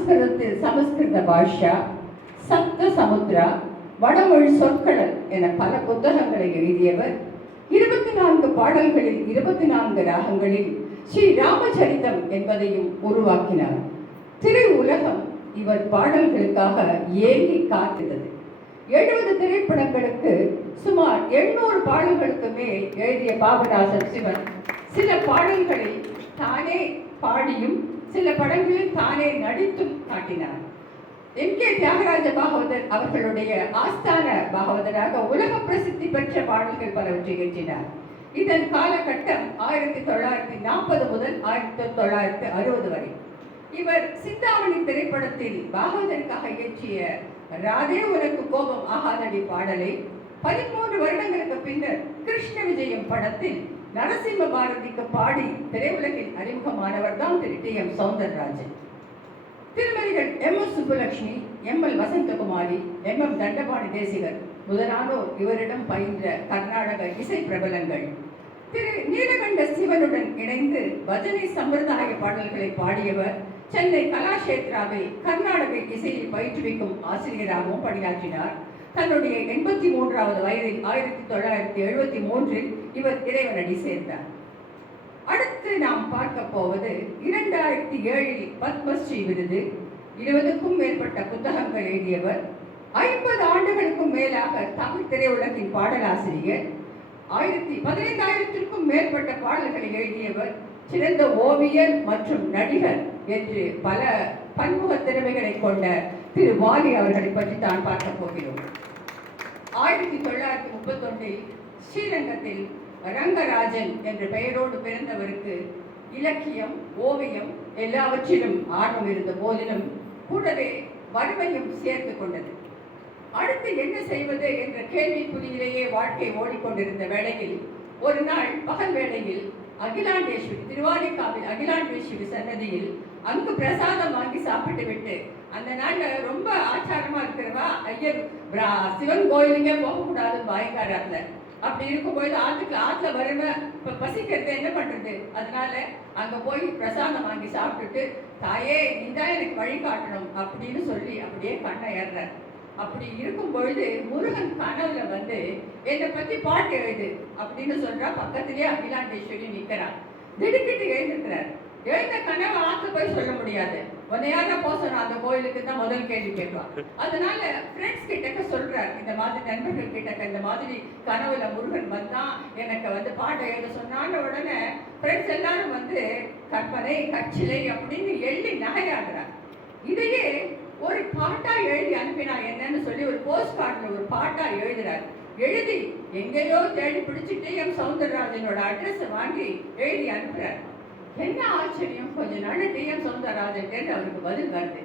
சமஸ்கிருத பாஷ்யா, சப்த சமுத்ரா, வடமொழி சொற்களல் என பல புத்தகங்களை எழுதியவர். 24 பாடல்களில் 24 ராகங்களில் ஸ்ரீ ராமச்சரிதம் என்பதையும் உருவாக்கினார். திரை உலகம் இவர் பாடல்களுக்காக ஏங்கி காத்திருந்தது. 70 திரைப்படங்களுக்கு சுமார் 800 பாடல்களுக்கு மேல் எழுதிய பாபநாசம் சிவன் சில பாடல்களில் தானே பாடியும் சில படங்களில் தானே நடித்தும் காட்டினார். எம்.கே. தியாகராஜ பாகவதர் அவர்களுடைய ஆஸ்தான பாகவதராக உலக பிரசித்தி பெற்ற பாடல்கள் பலவற்றை இயற்றினார். இதன் காலகட்டம் 1940 முதல் 1960 வரை. இவர் சிந்தாமணி திரைப்படத்தில் பாகவதற்காக இயற்றிய ராதே உனக்கு கோபம் ஆகாதடி பாடலை 13 வருடங்களுக்கு பின்னர் கிருஷ்ண விஜயம் படத்தில் நரசிம்ம பாரதிக்கு பாடி திரையுலகில் அறிமுகமானவர் தான் திரு டி.எம். சௌந்தரராஜன். திருமதிகள் M S. Subbulakshmi, M L. Vasanthakumari, M M. Dhandapani Desikar முதலானோர் இவரிடம் பயின்ற கர்நாடக இசை பிரபலங்கள். திரு நீலகண்ட சிவனுடன் இணைந்து பஜனை சம்பிரதாய பாடல்களை பாடியவர். சென்னை கலாஷேத்ராவில் கர்நாடக இசையை பயிற்றுவிக்கும் ஆசிரியராகவும் பணியாற்றினார். தன்னுடைய 83வது வயதில் 1973 இவர் இறைவனடி சேர்ந்தார். அடுத்து நாம் பார்க்க போவது 2007 பத்மஸ்ரீ விருது, 20க்கும் மேற்பட்ட புத்தகங்கள் எழுதியவர், 50 ஆண்டுகளுக்கும் மேலாக தமிழ் திரையுலகின் பாடலாசிரியர், 15,000த்திற்கும் மேற்பட்ட பாடல்களை எழுதியவர், சிறந்த ஓவியர் மற்றும் நடிகர் என்று பல பன்முக திறமைகளை கொண்ட திரு வாலி அவர்களை பற்றி தான் பார்க்க போகிறோம். 1931 ஸ்ரீரங்கத்தில் ரங்கராஜன் என்ற பெயரோடு பிறந்தவருக்கு இலக்கியம், ஓவியம் எல்லாவற்றிலும் ஆர்வம் இருந்த போதிலும் கூடவே வறுமையும் சேர்த்து கொண்டது. அடுத்து என்ன செய்வது என்ற கேள்விக்குறியிலேயே வாழ்க்கை ஓடிக்கொண்டிருந்த வேளையில் ஒரு நாள் பகல் வேளையில் அகிலாண்டேஸ்வரி, திருவானைக்காவில் அகிலாண்டேஸ்வரி சன்னதியில் அங்கு பிரசாதம் வாங்கி சாப்பிட்டு விட்டு, அந்த நாள்ல ரொம்ப ஆச்சாரமா இருக்கிறவா ஐயர் சிவன் கோயிலுக்கே போகக்கூடாது பாயங்காராத்துல. அப்படி இருக்கும்போது ஆற்றுல வரும பசிக்கிறது என்ன பண்றது, அதனால அங்க போய் பிரசாதம் வாங்கி சாப்பிட்டுட்டு, தாயே நீதான் எனக்கு வழி காட்டணும் அப்படின்னு சொல்லி அப்படியே கண்ணை ஏறுறார். அப்படி இருக்கும் பொழுது முருகன் கனவுல வந்து என்னை பத்தி பாட்டு எழுது அப்படின்னு சொல்றா. பக்கத்திலேயே அகிலாண்டேஸ்வரி நிற்கிறான். திடுக்கிட்டு எழுந்திருக்கிறார். எழுந்த கனவை ஆற்று போய் சொல்ல முடியாது. உன்னையாரா போசணும் அந்த கோயிலுக்கு தான் முதல் கேள்வி கேட்பான். அதனால ஃப்ரெண்ட்ஸ் கிட்டக்க சொல்றார், இந்த மாதிரி நண்பர்கள் கிட்டக்க இந்த மாதிரி கனவுல முருகன் வந்தான், எனக்கு வந்து பாட்டை எழுத சொன்னான்னு. உடனே ஃப்ரெண்ட்ஸ் எல்லாரும் வந்து கற்பனை கச்சிலை அப்படின்னு எள்ளி நகையாடுறார். இதையே ஒரு பாட்டா எழுதி அனுப்பினா என்னன்னு சொல்லி ஒரு போஸ்ட் கார்டுல ஒரு பாட்டா எழுதுறார். எழுதி எங்கேயோ தேடி பிடிச்சிட்டு எம் சௌந்தரராஜனோட அட்ரஸ் வாங்கி எழுதி அனுப்புறார். என்ன ஆச்சரியம், கொஞ்ச நாள் டி.எம். சௌந்தரராஜன் அவருக்கு பதில் வருது.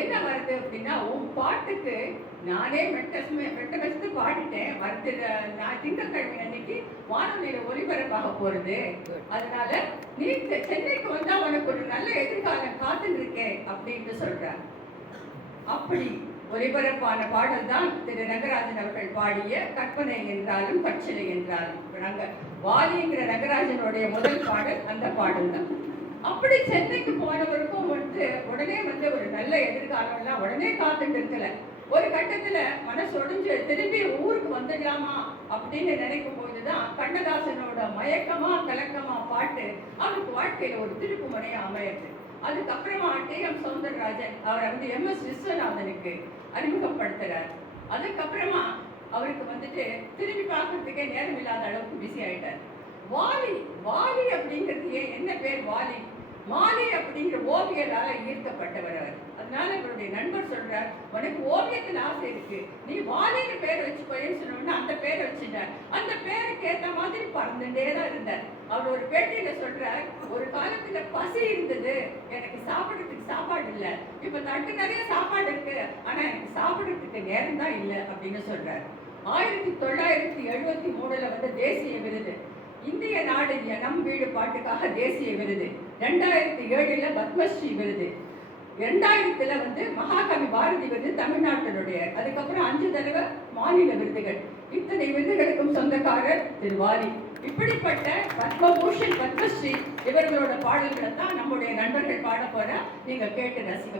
என்ன வருது அப்படின்னா, உன் பாட்டுக்கு நானே மெட்ட பாடிட்டேன், வருது நான் திங்கட்கிழமை அன்னைக்கு வானொலியில ஒலிபரப்பாக போறது, அதனால நீ சென்னைக்கு வந்தா உனக்கு ஒரு நல்ல எதிர்காலம் காத்துட்டு இருக்கேன் அப்படின்னு சொல்றார். அப்படி ஒலிபரப்பான பாடல் தான் திரு ரங்கராஜன் அவர்கள் பாடிய கற்பனை என்றாலும் கச்சிலை என்றாலும். வாலிங்கிற ரங்கராஜனுடைய முதல் பாடல் அந்த பாடல் தான். அப்படி சென்னைக்கு போனவருக்கும் வந்து உடனே வந்து ஒரு நல்ல எதிர்காலம் எல்லாம் உடனே காத்துட்டு இருக்கல. ஒரு கட்டத்துல மனசு ஒடிஞ்சு திரும்பி ஊருக்கு வந்துடலாமா அப்படின்னு நினைக்கும் போதுதான் கண்ணதாசனோட மயக்கமா கலக்கமா பாட்டு அவருக்கு வாழ்க்கையில ஒரு திருப்பு முறையா அமையுது. அதுக்கப்புறமா டி.எம். சௌந்தரராஜன் அவரை வந்து எம்.எஸ். விஸ்வநாதனுக்கு அறிமுகப்படுத்துறார். அதுக்கப்புறமா அவருக்கு வந்துட்டு திரும்பி பார்க்கறதுக்கே நேரம் இல்லாத அளவுக்கு பிஸி ஆயிட்டார். வாலி அப்படிங்கிறது என்ன பேர் வாலி? மாலி அப்படிங்கிற ஓவியரால ஈர்க்கப்பட்டவர் அவர். அதனால இவருடைய நண்பர் சொல்றார், உனக்கு ஓவியத்தில் ஆசை இருக்கு, நீ வாலின்னு பேர் வச்சுக்கோன்னு சொன்னோம்னா அந்த பேரை வச்சுட்டார். அந்த பேருக்கு ஏற்ற மாதிரி பறந்துட்டே தான் இருந்தார். அவர் ஒரு பேட்டியில சொல்றார், ஒரு காலத்துல பசி இருந்தது, எனக்கு சாப்பிடுறதுக்கு சாப்பாடு இல்லை, இப்ப தட்டு நிறைய சாப்பாடு இருக்கு, ஆனா எனக்கு சாப்பிடுறதுக்கு நேரம் தான் இல்லை அப்படின்னு சொல்றார். 1973 வந்து தேசிய விருது, இந்திய நாடு நம் வீடு பாட்டுக்காக தேசிய விருது, 2007 பத்மஸ்ரீ விருது, 2000 வந்து மகாகவி பாரதி விருது தமிழ்நாட்டினுடைய, அதுக்கப்புறம் 5 தடவை மாநில விருதுகள். இத்தனை விருதுகளுக்கும் சொந்தக்காரர் திரு வாலி. இப்படிப்பட்ட பத்மபூஷன் பத்மஸ்ரீ இவர்களோட பாடல்களை தான் நம்முடைய நண்பர்கள் பாட போற, நீங்க கேட்டு ரசிக்க